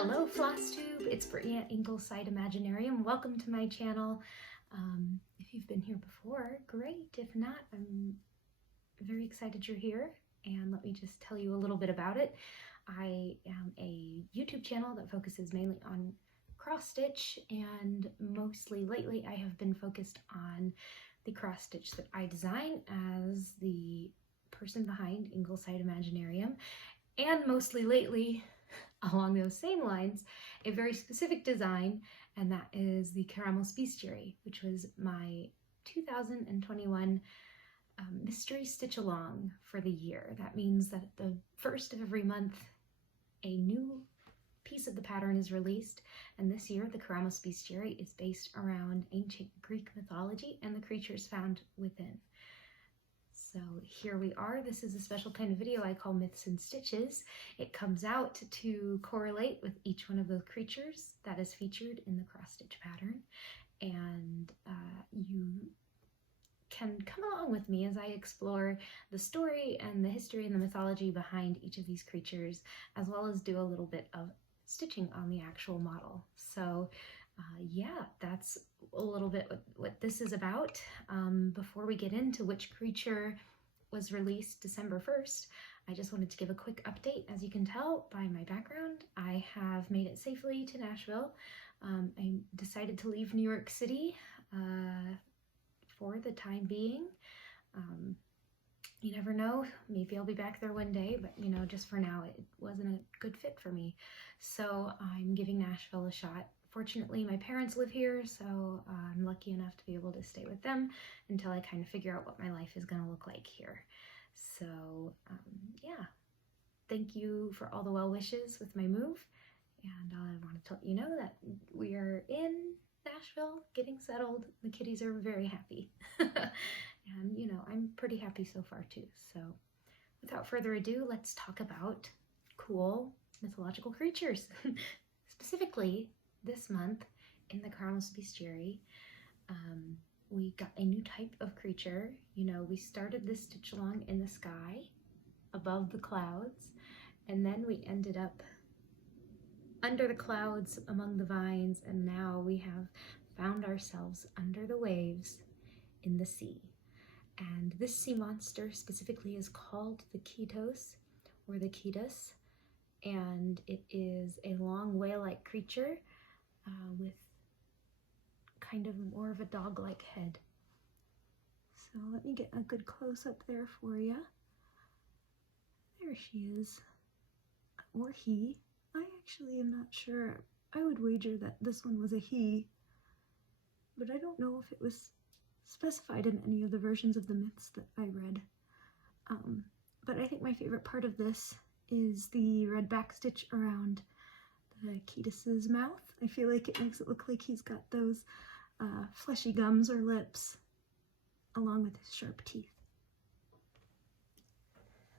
Hello FlossTube, it's Brittany at Ingleside Imaginarium. Welcome to my channel. If you've been here before, great. If not, I'm very excited you're here, and let me just tell you a little bit about it. I am a YouTube channel that focuses mainly on cross stitch, and mostly lately I have been focused on the cross stitch that I design as the person behind Ingleside Imaginarium, and mostly lately, along those same lines, a very specific design, and that is the Keramos Bestiary, which was my 2021 mystery stitch along for the year. That means that the first of every month a new piece of the pattern is released, and this year the Keramos Bestiary is based around ancient Greek mythology and the creatures found within. So here we are. This is a special kind of video I call Myths and Stitches. It comes out to correlate with each one of those creatures that is featured in the cross stitch pattern, and you can come along with me as I explore the story and the history and the mythology behind each of these creatures, as well as do a little bit of stitching on the actual model. So yeah, that's a little bit what this is about. Before we get into which creature was released December 1st, I just wanted to give a quick update. As you can tell by my background, I have made it safely to Nashville. I decided to leave New York City for the time being. You never know, maybe I'll be back there one day, but you know, just for now, it wasn't a good fit for me. So I'm giving Nashville a shot. Fortunately, my parents live here, so I'm lucky enough to be able to stay with them until I kind of figure out what my life is going to look like here. So yeah, thank you for all the well wishes with my move, and I want to let you know that we are in Nashville, getting settled. The kitties are very happy. And you know, I'm pretty happy so far too. So without further ado, let's talk about cool mythological creatures. Specifically, this month in the Keramos Bestiary, we got a new type of creature. You know, we started this stitch along in the sky above the clouds, and then we ended up under the clouds among the vines, and now we have found ourselves under the waves in the sea. And this sea monster specifically is called the Ketos, or the Ketus, and it is a long whale-like creature with kind of more of a dog-like head. So let me get a good close-up there for you. There she is, or he. I actually am not sure. I would wager that this one was a he, but I don't know if it was specified in any of the versions of the myths that I read. But I think my favorite part of this is the red backstitch around the Ketus's mouth. I feel like it makes it look like he's got those fleshy gums or lips along with his sharp teeth.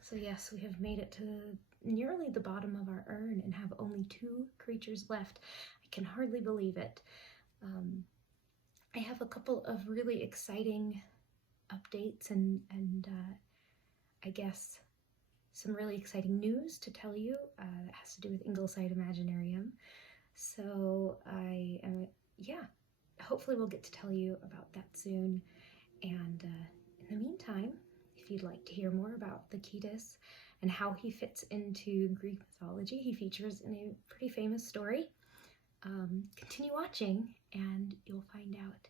So yes, we have made it to nearly the bottom of our urn and have only 2 creatures left. I can hardly believe it. I have a couple of really exciting updates and I guess some really exciting news to tell you that has to do with Ingleside Imaginarium. So yeah, hopefully we'll get to tell you about that soon. And in the meantime, if you'd like to hear more about the Ketus and how he fits into Greek mythology, he features in a pretty famous story. Continue watching and you'll find out.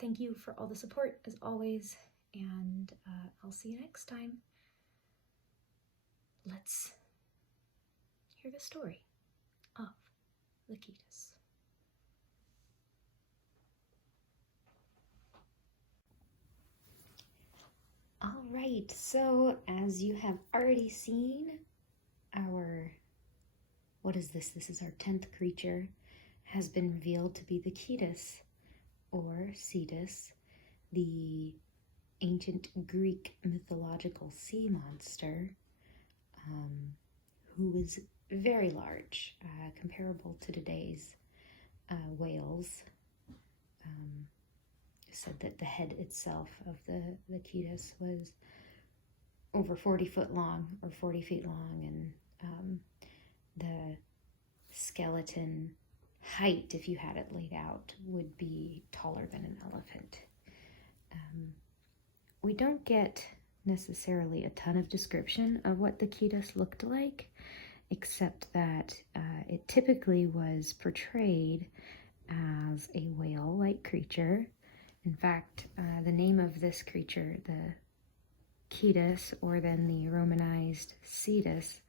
Thank you for all the support as always, and I'll see you next time. Let's hear the story of the Ketus. All right, so as you have already seen, what is this? This is our 10th creature, has been revealed to be the Ketus, or Cetus, the ancient Greek mythological sea monster, who is very large, comparable to today's whales. Said that the head itself of the Ketus was over 40 foot long, or 40 feet long, and the skeleton height, if you had it laid out, would be taller than an elephant. We don't get necessarily a ton of description of what the Ketus looked like, except that it typically was portrayed as a whale-like creature. In fact, the name of this creature, the Ketus, or then the Romanized Cetus,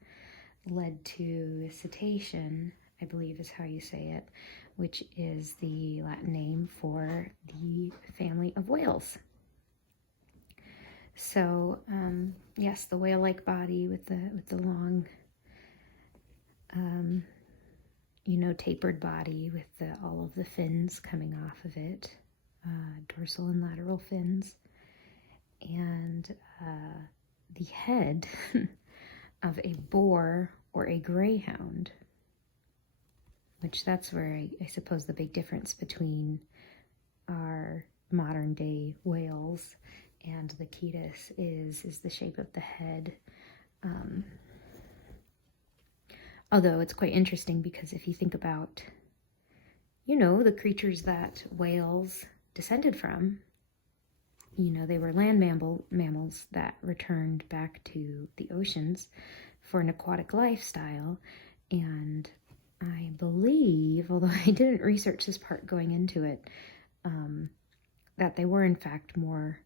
led to cetacean, I believe is how you say it, which is the Latin name for the family of whales. So, yes, the whale-like body with the long, tapered body with all of the fins coming off of it, dorsal and lateral fins, and the head of a boar or a greyhound, which that's where I suppose the big difference between our modern day whales and the Ketus is the shape of the head. Although it's quite interesting because if you think about, the creatures that whales descended from, they were land mammals that returned back to the oceans for an aquatic lifestyle. And I believe, although I didn't research this part going into it, that they were in fact more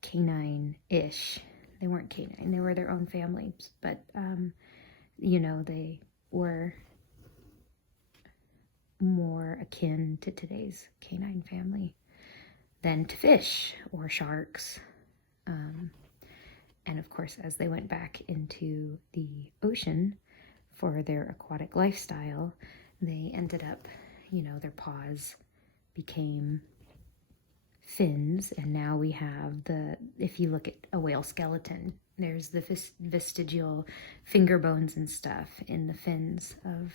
canine-ish. They weren't canine, they were their own families, but they were more akin to today's canine family than to fish or sharks. And of course, as they went back into the ocean for their aquatic lifestyle, they ended up, their paws became fins, and now we have if you look at a whale skeleton, there's the vestigial finger bones and stuff in the fins of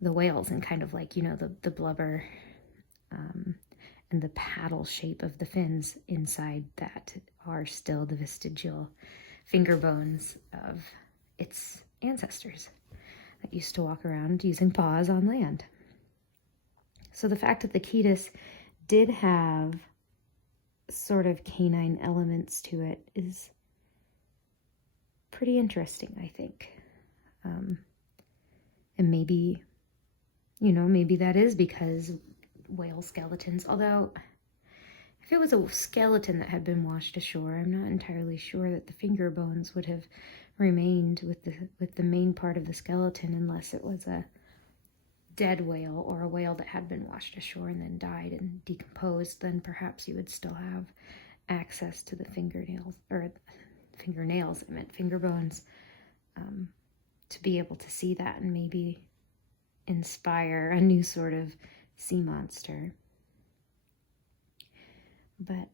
the whales, and kind of like, the blubber and the paddle shape of the fins inside that are still the vestigial finger bones of its ancestors that used to walk around using paws on land. So the fact that the Ketus did have sort of canine elements to it is pretty interesting, I think. And maybe, maybe that is because whale skeletons, although if it was a skeleton that had been washed ashore, I'm not entirely sure that the finger bones would have remained with the main part of the skeleton, unless it was a dead whale or a whale that had been washed ashore and then died and decomposed. Then perhaps you would still have access to the fingernails, I meant finger bones, to be able to see that and maybe inspire a new sort of sea monster. But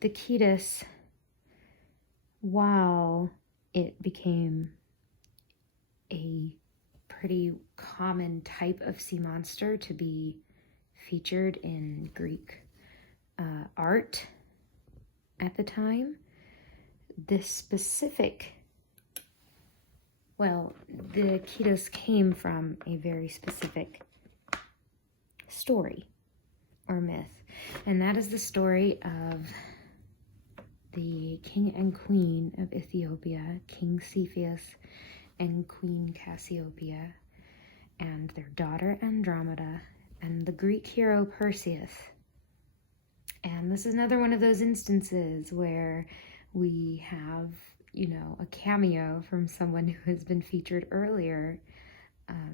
the Ketus, while it became a pretty common type of sea monster to be featured in Greek art at the time, this specific, the Ketus came from a very specific story or myth, and that is the story of the king and queen of Ethiopia, King Cepheus and Queen Cassiopeia, and their daughter Andromeda, and the Greek hero Perseus. And this is another one of those instances where we have, a cameo from someone who has been featured earlier.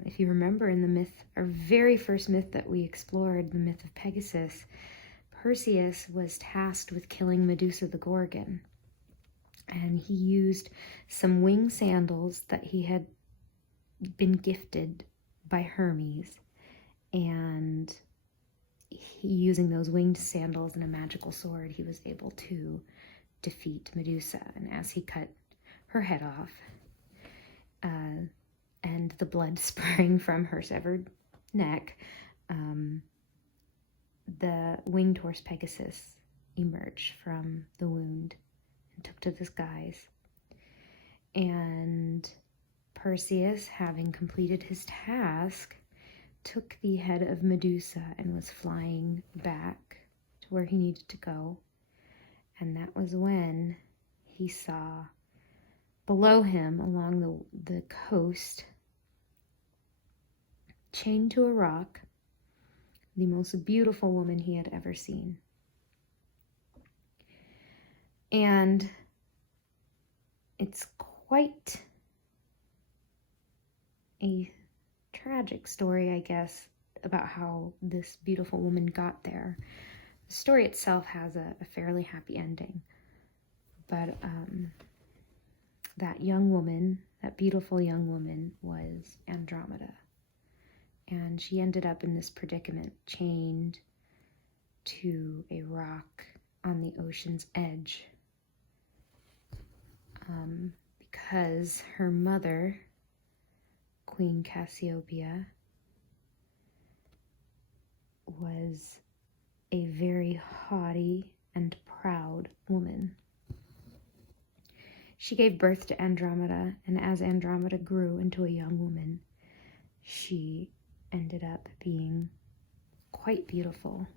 If you remember in the myth, our very first myth that we explored, the myth of Pegasus, Perseus was tasked with killing Medusa the Gorgon. And he used some wing sandals that he had been gifted by Hermes. And using those winged sandals and a magical sword, he was able to defeat Medusa. And as he cut her head off, and the blood spraying from her severed neck, the winged horse Pegasus emerged from the wound and took to the skies. And Perseus, having completed his task, took the head of Medusa and was flying back to where he needed to go. And that was when he saw below him along the coast, chained to a rock, the most beautiful woman he had ever seen. And it's quite a tragic story, I guess, about how this beautiful woman got there. The story itself has a fairly happy ending, but that young woman, that beautiful young woman, was Andromeda, and she ended up in this predicament, chained to a rock on the ocean's edge, because her mother, Queen Cassiopeia, was a very haughty and proud woman. She gave birth to Andromeda, and as Andromeda grew into a young woman, she ended up being quite beautiful.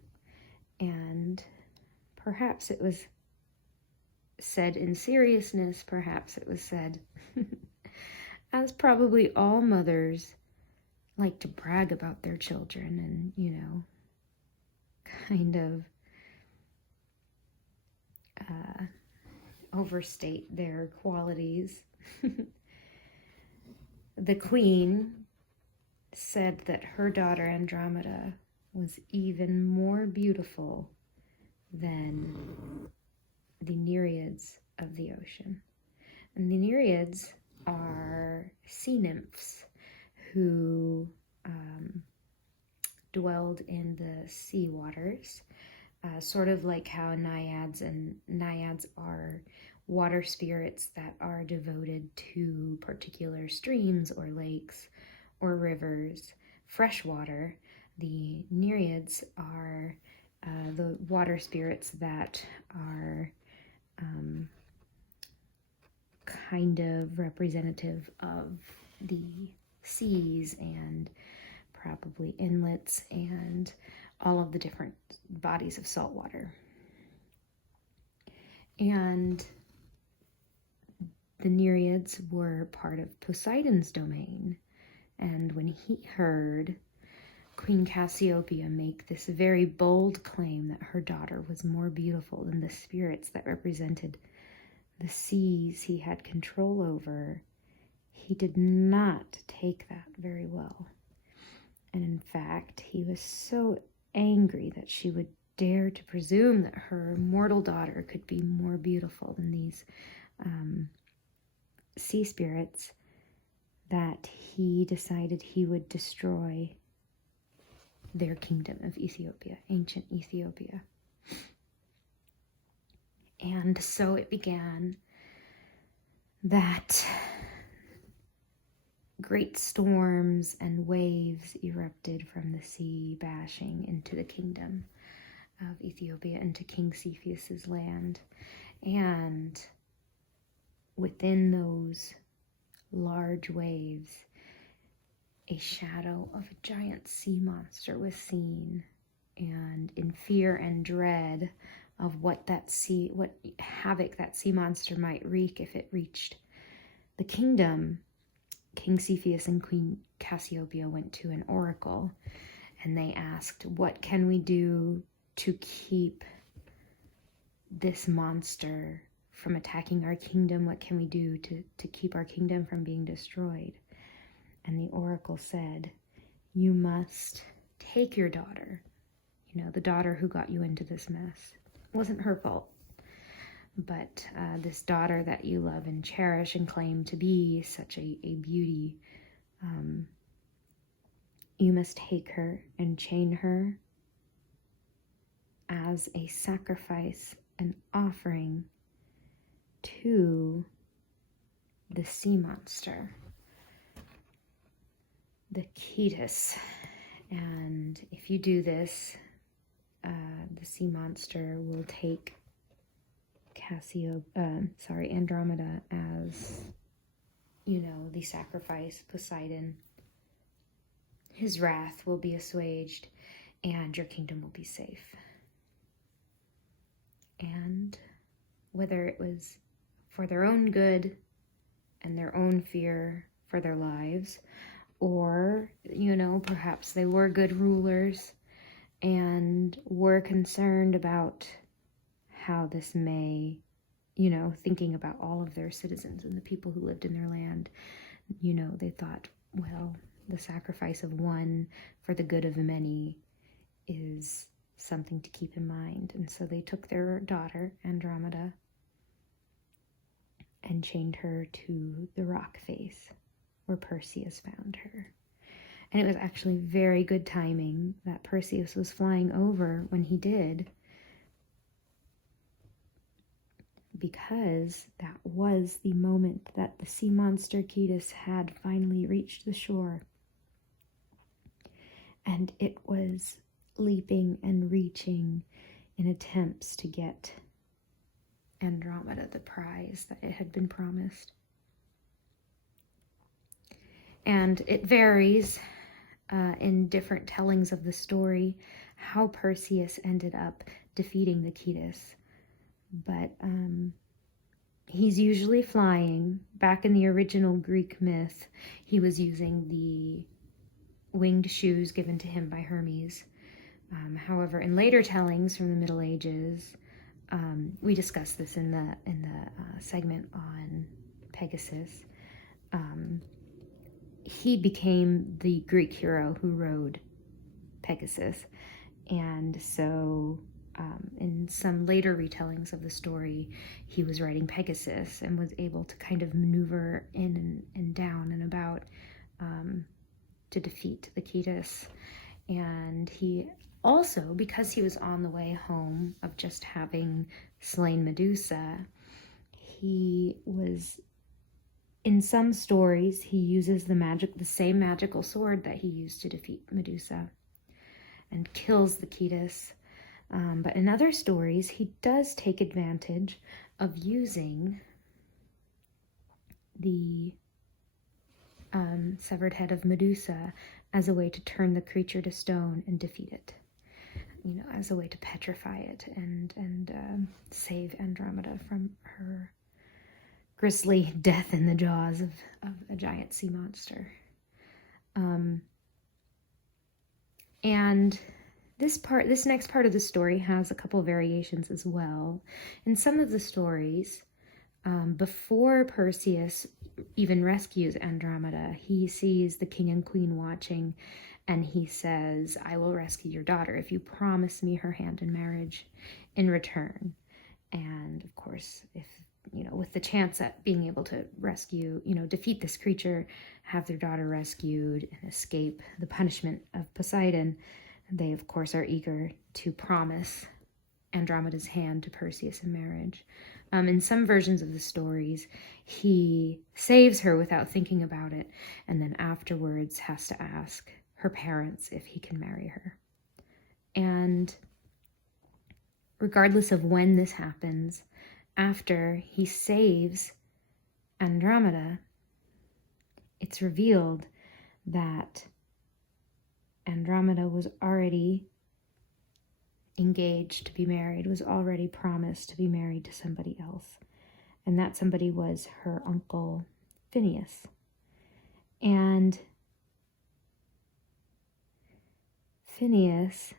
And perhaps it was said in seriousness, perhaps it was said as probably all mothers like to brag about their children and, kind of overstate their qualities. The queen said that her daughter Andromeda was even more beautiful than the Nereids of the ocean. And the Nereids are sea nymphs who dwelled in the sea waters, sort of like how naiads are water spirits that are devoted to particular streams or lakes or rivers, freshwater. The Nereids are the water spirits that are kind of representative of the seas and probably inlets and all of the different bodies of salt water. And the Nereids were part of Poseidon's domain. And when he heard Queen Cassiopeia make this very bold claim that her daughter was more beautiful than the spirits that represented the seas he had control over, he did not take that very well. And in fact, he was so angry that she would dare to presume that her mortal daughter could be more beautiful than these sea spirits, that he decided he would destroy their kingdom of Ethiopia, ancient Ethiopia. And so it began that great storms and waves erupted from the sea, bashing into the kingdom of Ethiopia, into King Cepheus's land. And within those large waves, a shadow of a giant sea monster was seen. And in fear and dread of what havoc that sea monster might wreak if it reached the kingdom, King Cepheus and Queen Cassiopeia went to an oracle, and they asked, what can we do to keep this monster from attacking our kingdom? What can we do to keep our kingdom from being destroyed? And the oracle said, you must take your daughter, the daughter who got you into this mess. It wasn't her fault. But this daughter that you love and cherish and claim to be such a beauty, you must take her and chain her as a sacrifice, an offering to the sea monster, the Ketis. And if you do this, the sea monster will take Andromeda as the sacrifice, Poseidon, his wrath will be assuaged and your kingdom will be safe. And whether it was for their own good and their own fear for their lives, or, perhaps they were good rulers and were concerned about how this may, thinking about all of their citizens and the people who lived in their land, they thought, well, the sacrifice of one for the good of the many is something to keep in mind. And so they took their daughter, Andromeda, and chained her to the rock face where Perseus found her. And it was actually very good timing that Perseus was flying over when he did, because that was the moment that the sea monster Cetus had finally reached the shore. And it was leaping and reaching in attempts to get Andromeda the prize that it had been promised. And it varies in different tellings of the story how Perseus ended up defeating the Cetus. But he's usually flying. Back in the original Greek myth, he was using the winged shoes given to him by Hermes. However, in later tellings from the Middle Ages, we discussed this in the segment on Pegasus. He became the Greek hero who rode Pegasus, and so in some later retellings of the story, he was riding Pegasus and was able to kind of maneuver in and down and about to defeat the Cetus. And he also, because he was on the way home of just having slain Medusa, he was, in some stories, he uses the same magical sword that he used to defeat Medusa and kills the Cetus. But in other stories, he does take advantage of using the severed head of Medusa as a way to turn the creature to stone and defeat it, as a way to petrify it and save Andromeda from her grisly death in the jaws of a giant sea monster. And this next part of the story has a couple variations as well. In some of the stories, before Perseus even rescues Andromeda, he sees the king and queen watching, and he says, "I will rescue your daughter if you promise me her hand in marriage in return." And of course, if with the chance at being able to rescue, defeat this creature, have their daughter rescued, and escape the punishment of Poseidon, they, of course, are eager to promise Andromeda's hand to Perseus in marriage. In some versions of the stories, he saves her without thinking about it, and then afterwards has to ask her parents if he can marry her. And regardless of when this happens, after he saves Andromeda, it's revealed that Andromeda was already engaged to be married, was already promised to be married to somebody else. And that somebody was her uncle Phineus. And Phineus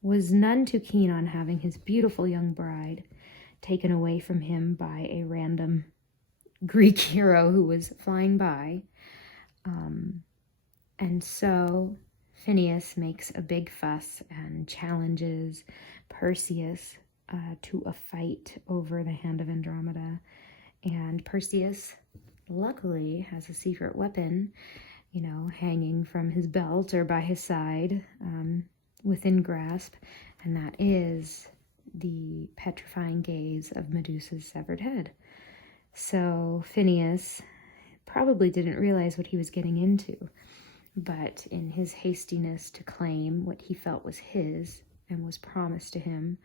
was none too keen on having his beautiful young bride taken away from him by a random Greek hero who was flying by. And so Phineus makes a big fuss and challenges Perseus to a fight over the hand of Andromeda. And Perseus, luckily, has a secret weapon, hanging from his belt or by his side, within grasp, and that is the petrifying gaze of Medusa's severed head. So Phineus probably didn't realize what he was getting into, but in his hastiness to claim what he felt was his and was promised to him,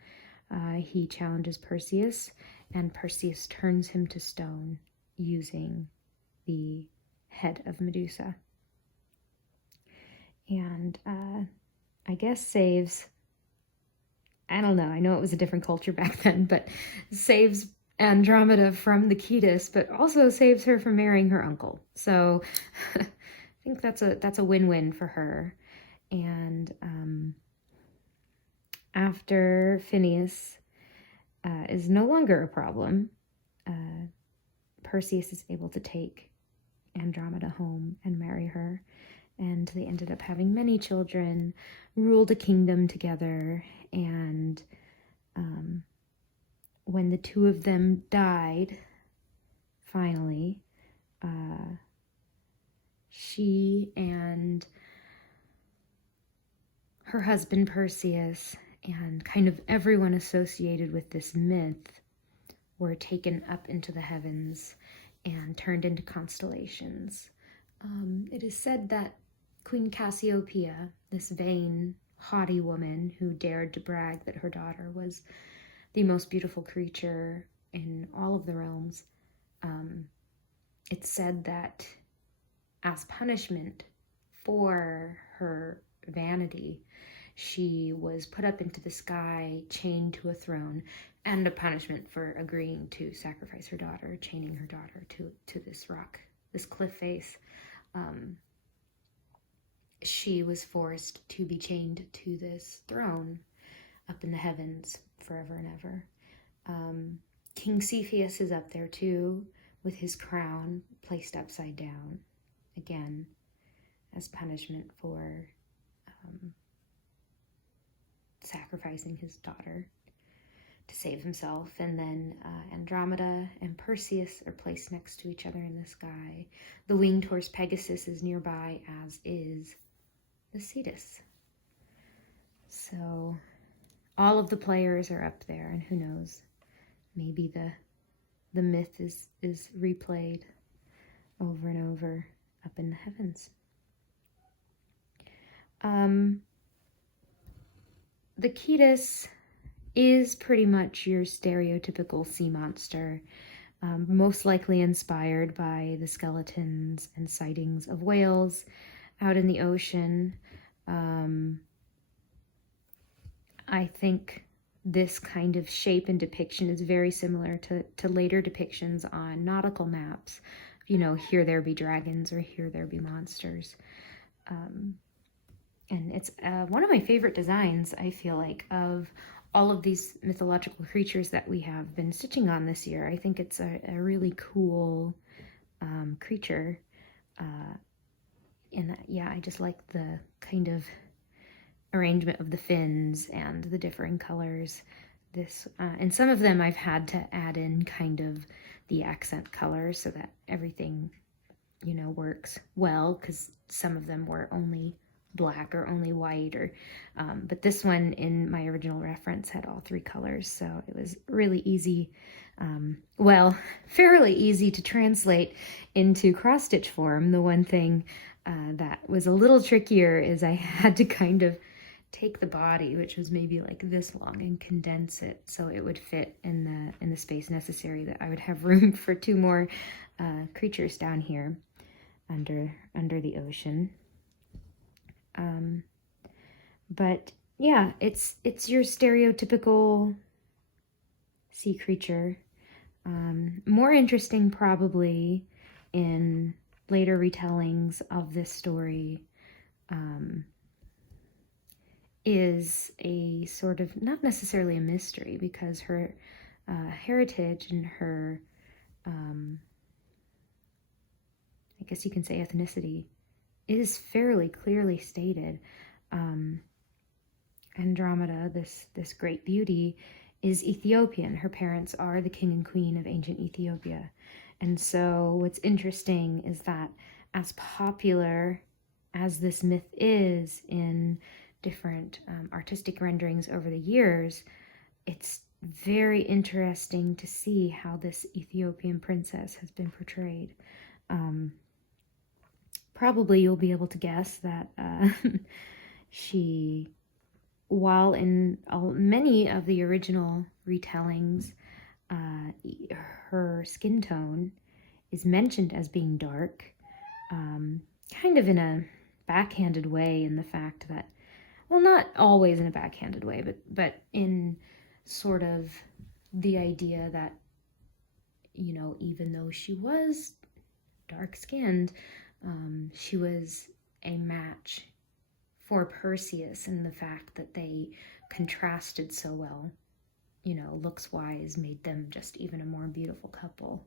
he challenges Perseus, and Perseus turns him to stone using the head of Medusa. And I guess saves, I don't know, I know it was a different culture back then, but saves Andromeda from the Cetus, but also saves her from marrying her uncle. So I think that's a win-win for her. And after Phineus is no longer a problem, Perseus is able to take Andromeda home and marry her. And they ended up having many children, ruled a kingdom together, and when the two of them died, finally, she and her husband Perseus and kind of everyone associated with this myth were taken up into the heavens and turned into constellations. It is said that Queen Cassiopeia, this vain, haughty woman who dared to brag that her daughter was the most beautiful creature in all of the realms, it's said that as punishment for her vanity, she was put up into the sky, chained to a throne, and a punishment for agreeing to sacrifice her daughter, chaining her daughter to this rock, this cliff face. She was forced to be chained to this throne up in the heavens forever and ever. King Cepheus is up there too, with his crown placed upside down, again, as punishment for sacrificing his daughter to save himself. And then Andromeda and Perseus are placed next to each other in the sky. The winged horse Pegasus is nearby, as is the Cetus. So all of the players are up there, and who knows, maybe the myth is replayed over and over up in the heavens. The Cetus is pretty much your stereotypical sea monster, most likely inspired by the skeletons and sightings of whales out in the ocean. I think this kind of shape and depiction is very similar to later depictions on nautical maps. You know, here there be dragons or here there be monsters. And it's one of my favorite designs, I feel like, of all of these mythological creatures that we have been stitching on this year. I think it's a really cool creature. And yeah, I just like the kind of arrangement of the fins and the differing colors. And some of them I've had to add in kind of the accent colors so that everything, you know, works well, because some of them were only black or only white, or but this one in my original reference had all three colors, so it was really easy, fairly easy to translate into cross-stitch form. The one thing that was a little trickier is I had to kind of take the body, which was maybe like this long, and condense it so it would fit in the space necessary, that I would have room for two more creatures down here under the ocean. But yeah, it's your stereotypical sea creature. More interesting probably in later retellings of this story is a sort of, not necessarily a mystery, because her heritage and her, I guess you can say ethnicity, is fairly clearly stated. Andromeda, this great beauty, is Ethiopian. Her parents are the king and queen of ancient Ethiopia. And so what's interesting is that as popular as this myth is in different artistic renderings over the years, it's very interesting to see how this Ethiopian princess has been portrayed. Probably you'll be able to guess that she, while in many of the original retellings, her skin tone is mentioned as being dark, kind of in a backhanded way, in the fact that, well, not always in a backhanded way, but in sort of the idea that, you know, even though she was dark-skinned, she was a match for Perseus, and the fact that they contrasted so well, you know, looks-wise, made them just even a more beautiful couple.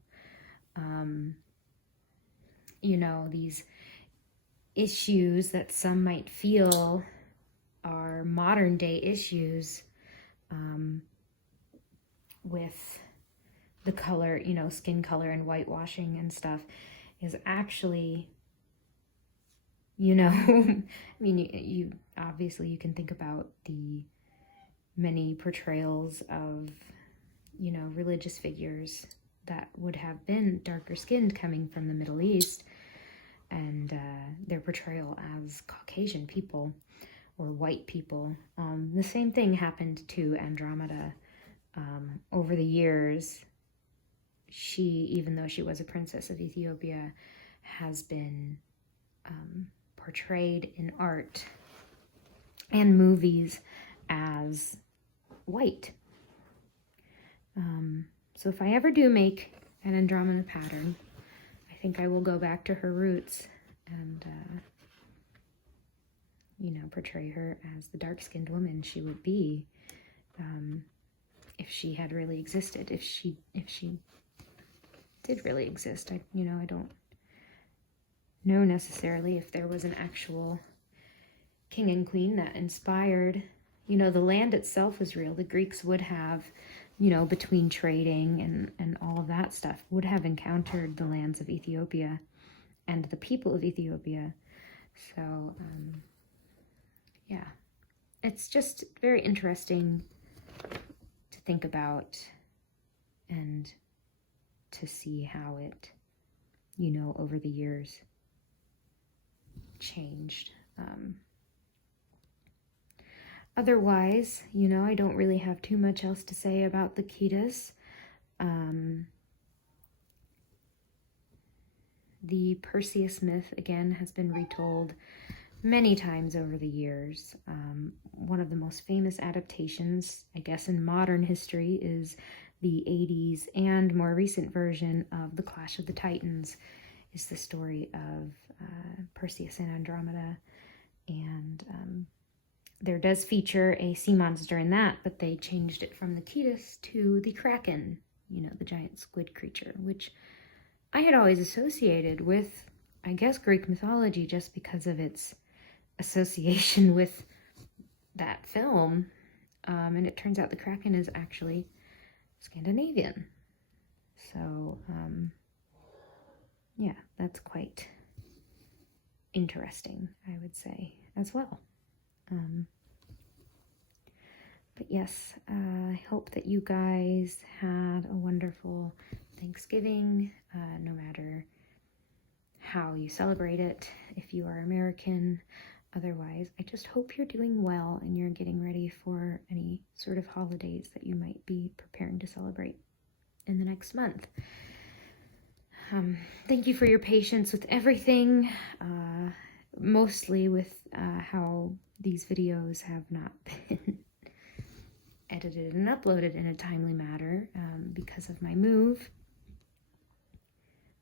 You know, these issues that some might feel are modern day issues, with the color, you know, skin color and whitewashing and stuff, is actually, you know, I mean, you obviously you can think about the many portrayals of, you know, religious figures that would have been darker skinned coming from the Middle East, and their portrayal as Caucasian people or white people. The same thing happened to Andromeda. Over the years, she, even though she was a princess of Ethiopia, has been portrayed in art and movies as white. So if I ever do make an Andromeda pattern, I think I will go back to her roots and, you know, portray her as the dark-skinned woman she would be, if she had really existed, if she did really exist. I don't know necessarily if there was an actual king and queen that inspired, you know, the land itself was real. The Greeks would have, you know, between trading and all of that stuff, would have encountered the lands of Ethiopia and the people of Ethiopia. So, yeah, it's just very interesting to think about and to see how it, you know, over the years changed. Otherwise, you know, I don't really have too much else to say about the Ketas. The Perseus myth, again, has been retold many times over the years. One of the most famous adaptations, I guess, in modern history is the 80s and more recent version of The Clash of the Titans, is the story of Perseus and Andromeda. And there does feature a sea monster in that, but they changed it from the Ketas to the Kraken, you know, the giant squid creature, which I had always associated with, I guess, Greek mythology, just because of its association with that film. And it turns out the Kraken is actually Scandinavian. So, yeah, that's quite interesting, I would say, as well. But yes, I hope that you guys had a wonderful Thanksgiving, no matter how you celebrate it, if you are American. Otherwise, I just hope you're doing well and you're getting ready for any sort of holidays that you might be preparing to celebrate in the next month. Thank you for your patience with everything, mostly with how these videos have not been edited and uploaded in a timely manner because of my move.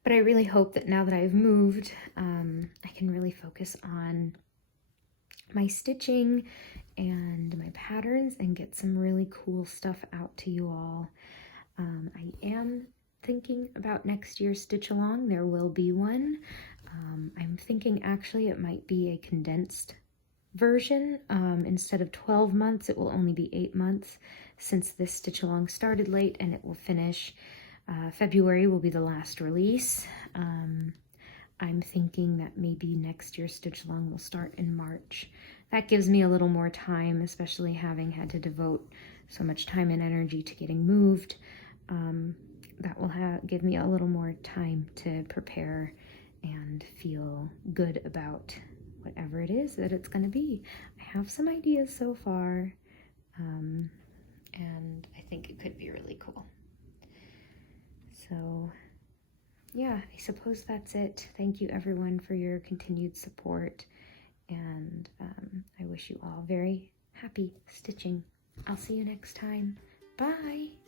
But I really hope that now that I've moved, I can really focus on my stitching and my patterns and get some really cool stuff out to you all. I am thinking about next year's stitch along. There will be one. I'm thinking actually it might be a condensed version. Instead of 12 months, it will only be 8 months, since this stitch along started late, and it will finish February will be the last release. I'm thinking that maybe next year's stitch along will start in March. That gives me a little more time, especially having had to devote so much time and energy to getting moved. That will give me a little more time to prepare and feel good about whatever it is that it's going to be. I have some ideas so far, and I think it could be really cool. So yeah, I suppose that's it. Thank you everyone for your continued support, and I wish you all very happy stitching. I'll see you next time. Bye!